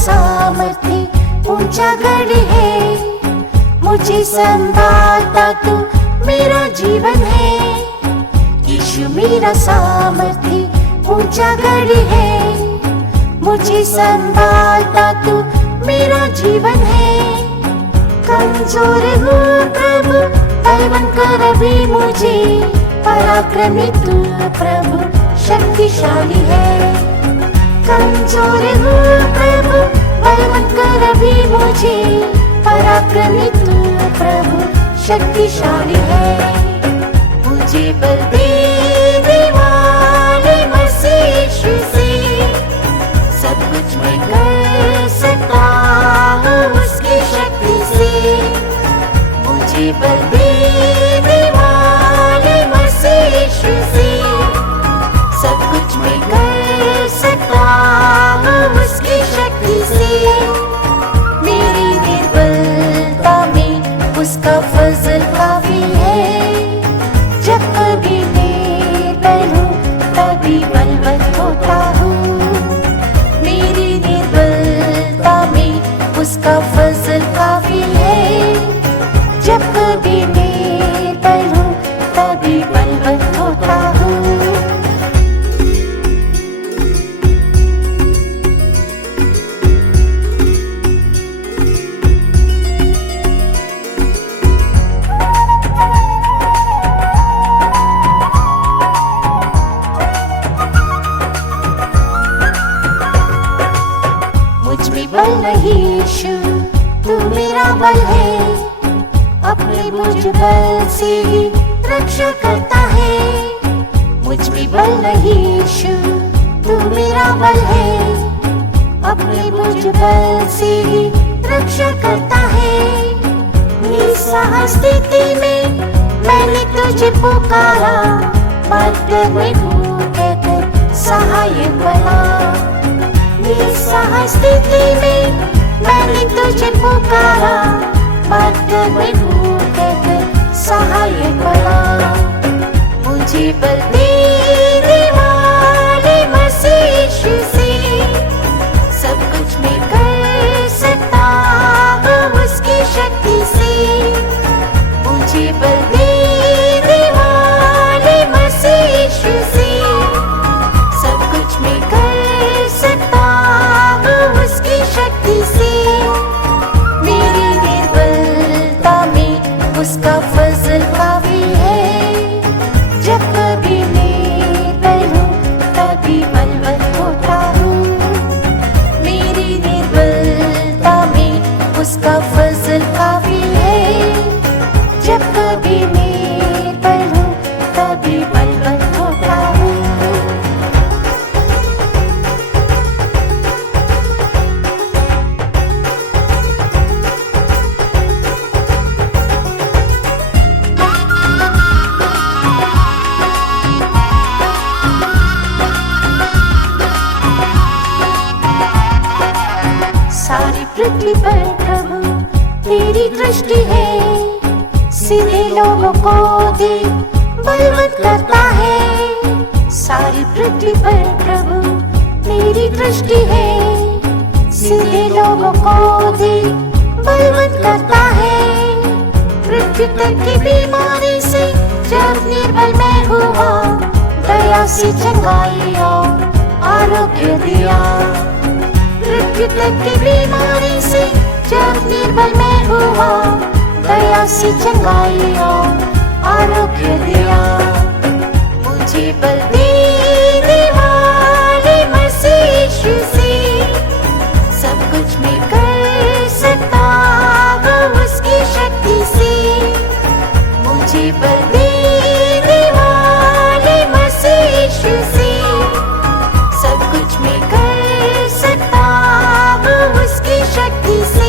सामर्थ्य ऊंचा गढ़ है। मुझे संभालता तू मेरा जीवन है। यीशु मेरा सामर्थ्य ऊंचा गढ़ है। मुझे संभालता तू मेरा जीवन है। कमजोर हूँ प्रभु, बलवान कर अभी मुझे। पराक्रमी तू प्रभु, शक्तिशाली है। कमजोर हूँ प्रभु, बलवान कर अभी मुझे। पराक्रमी तू प्रभु, शक्तिशाली है। मुझे बल देने वाले मसीह यीशु से सब कुछ मैं कर सकता हूँ उसकी शक्ति से। मुझे बल देने वाले मसीह यीशु से सब कुछ मैं कर सकता हूँ उसकी शक्ति से। मेरी निर्बलता में उसका फजल काफी है। जब कभी निर्बल हूँ तभी बलवंत होता हूँ। मेरी निर्बलता में उसका फजल काफी है। जब कभी निर्बल हूँ तभी बलवंत होता हूँ। बल नहीं यीशु, तू मेरा बल है। अपने मुझ बल से ही रक्षा करता है। मुझ में बल नहीं यीशु, तू मेरा बल है। अपने मुझ बल से ही रक्षा करता है। निस्सहाय स्थिति में मैंने तुझे पुकारा। मार्ग में भूखे कर सहायक बना। निस्सहाय स्थिति में मैंने तुझे पुकारा। मार्ग में भूखे कर सहायक बना। मुझे बल देने वाले मसीह यीशु से सब कुछ मैं कर सकता हूँ उसकी शक्ति से। मुझे बल देने वाले मसीह यीशु से सब कुछ मैं कर सकता हूँ उसकी शक्ति से। मेरी निर्बलता में उसका फजल काफी है। जब कभी निर्बल हूँ तभी बलवंत होता हूँ। मेरी निर्बलता में उसका फजल काफी है। जब कभी निर्बल हूँ तभी बलवंत होता हूँ। सारी पृथ्वी पर प्रभु तेरी दृष्टि है। सीधे लोगों को देख बलवंत करता है। सारी पृथ्वी पर प्रभु तेरी दृष्टि है। सीधे लोगों को देख बलवंत करता है। पृथ्वी तक की बीमारी से जब निर्बल मैं हुआ, दया से चंगाई और आरोग्य दिया। पृथ्वी तक की बीमारी से जब निर्बल मैं हुआ, दया से चंगाई और आरोग्य दिया। मुझे बल देने वाले मसीह यीशु से सब कुछ मैं कर सकता हूँ उसकी शक्ति से। मुझे बल देने वाले मसीह यीशु से सब कुछ मैं कर सकता हूँ उसकी शक्ति से।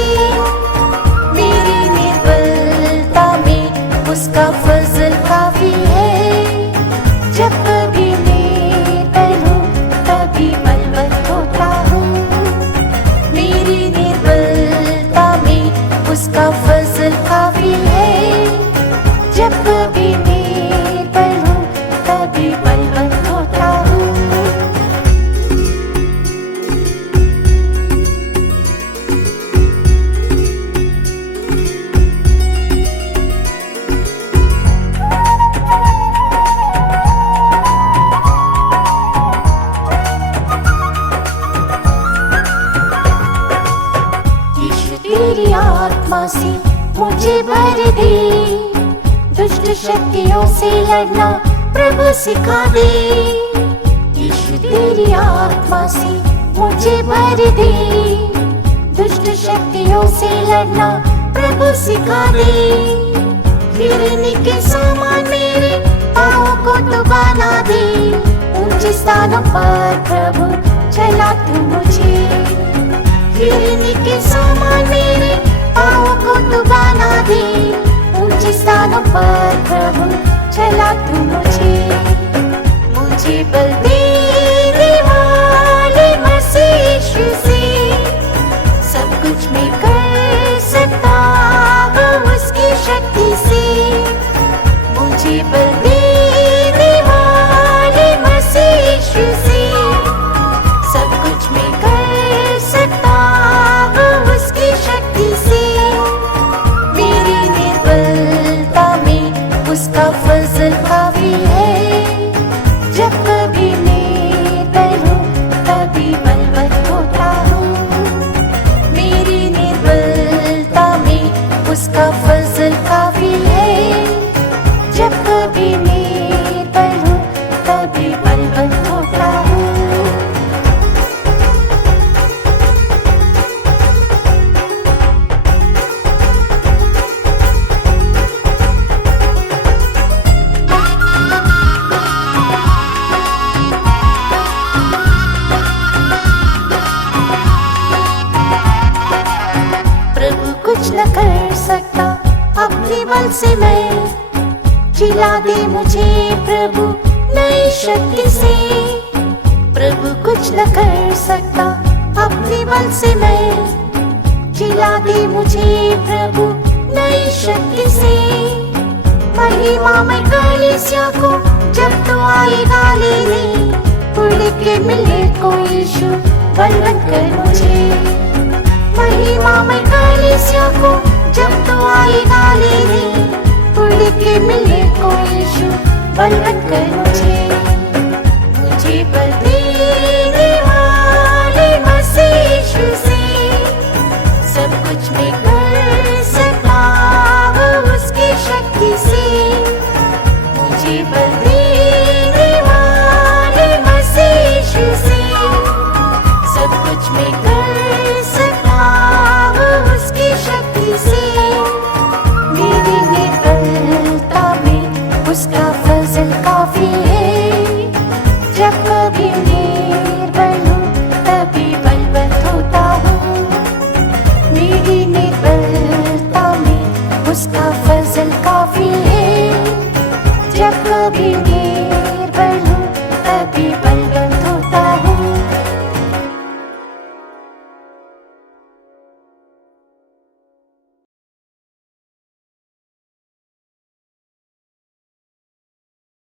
मेरी निर्बलता में उसका फजल काफी है। जब कभी आत्मा से मुझे भर दे, दुष्ट शक्तियों से लड़ना प्रभु सिखा दे। यीशु तेरी आत्मा से मुझे भर दे, दुष्ट शक्तियों से लड़ना प्रभु सिखा दे। गिरने के समान मेरे पाँवों को तू बना दे, ऊंचे स्थानों पर प्रभु चला तू मुझे। गिरने के समान मेरे पाँवों को तू बना दे, ऊंचे स्थानों पर प्रभु चला तू मुझे। मुझे बल देने वाले मसीह यीशु से सब कुछ मैं कर सकता हूँ उसकी शक्ति से। मुझे बल देने वाले मसीह यीशु से सब कुछ मैं कर सकता हूँ उसकी शक्ति से। मेरी निर्बलता में उसका फजल काफी है, जब कभी निर्बल हूँ तभी बलवंत होता हूँ। मेरी निर्बलता में उसका फजल काफी है, जब कभी निर्बल हूँ तभी बलवंत होता हूँ। प्रभु कुछ न कर सकता अपने बल से, मैं जिला दे मुझे प्रभु नई शक्ति से। प्रभु कुछ न कर सकता अपने बल से, मैं जिला दे मुझे प्रभु नई शक्ति से। महिमा में कलीसिया को जब तू आएगा लेने, उड़ के मिले को यीशु बलवंत कर मुझे। महिमा में कलीसिया को जब तू आएगा लेने, उड़ के मिले को यीशु बलवंत कर मुझे। मुझे बल देने वाले मसीह यीशु से सब कुछ मैं कर सकता हूँ उसकी शक्ति से। मुझे बल देने वाले मसीह यीशु से सब कुछ मैं कर सकता हूँ उसकी शक्ति से। मेरी निर्बलता में उसका फजल काफी है, जब कभी निर्बल हूँ तभी बलवंत होता हूँ। मेरी निर्बलता में उसका फजल काफी है, जब कभी निर्बल हूँ तभी